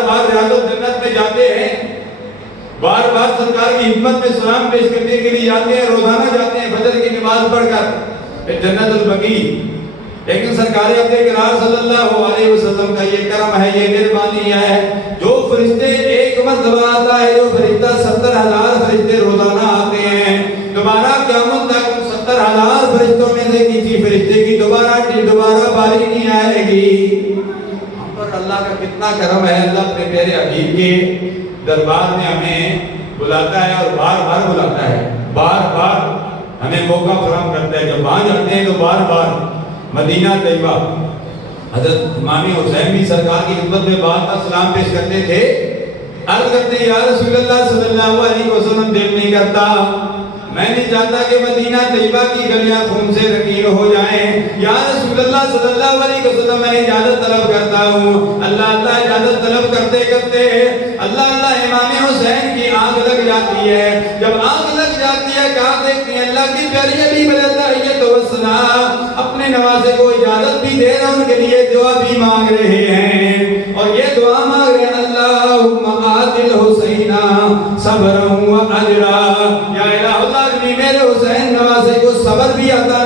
بار بار ریاضت جنت میں جاتے ہیں، بار بار سرکار کی خدمت میں سلام پیش کرنے کے لیے جاتے ہیں، روزانہ جاتے ہیں فجر کی نماز پڑھ کر پھر جنت البقیع۔ لیکن سرکار اقرار صلی اللہ علیہ وسلم کا یہ کرم ہے، یہ مہربانی ہے، جو فرشتے ایک مرتبہ آتا ہے، جو فرشتہ 70,000 فرشتے روزانہ آتے ہیں، دوبارہ قیامت تک 70,000 فرشتوں میں سے کسی فرشتے کی دوبارہ باری نہیں آئے گی۔ ہم پر اللہ کا کتنا کرم ہے، اللہ اپنے پیارے حبیب کے دربار میں ہمیں بلاتا ہے اور بار بار بلاتا ہے، بار بار ہمیں موقع فراہم کرتا ہے۔ جب وہاں جاتے ہیں تو بار بار مدینہ طیبہ، حضرت امام حسین بھی سرکار کی خدمت میں بار بار سلام پیش کرتے تھے، عرض کرتے ہیں یا رسول اللہ صلی اللہ علیہ وسلم دل نہیں کرتا، میں نہیں چاہتا کہ مدینہ طیبہ کی گلیاں خون سے رنگین ہو جائیں، یا رسول اللہ صلی اللہ علیہ وسلم میں اجازت طلب کرتا ہوں۔ اللہ اجازت طلب کرتے کرتے اللہ امام حسین کی آنکھ لگ جاتی ہے، جب آنکھ لگ جاتی ہے کہاں دیکھتے ہیں اللہ کی پیاری حبیب علیہ السلام اپنے نوازے کو اجازت بھی دے رہے ہیں، ان کے لیے دعا بھی مانگ رہے ہیں، اور یہ دعا مانگ رہے ہیں اللہم آتِ الحسین صبرا و اجرا، یا الہ اللہ میرے حسین نوازے کو صبر بھی عطا